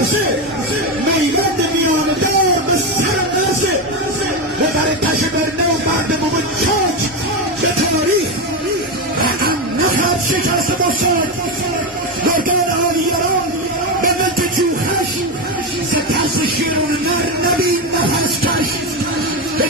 میترسه میمند میان دار به سر نرسه و در تش برنه و مردم و چاک به تاریخ رقم نخواهد شکست باشد. گردان آلیاران به ملک جوخش ز ترس شیران نر نبین نفس کش به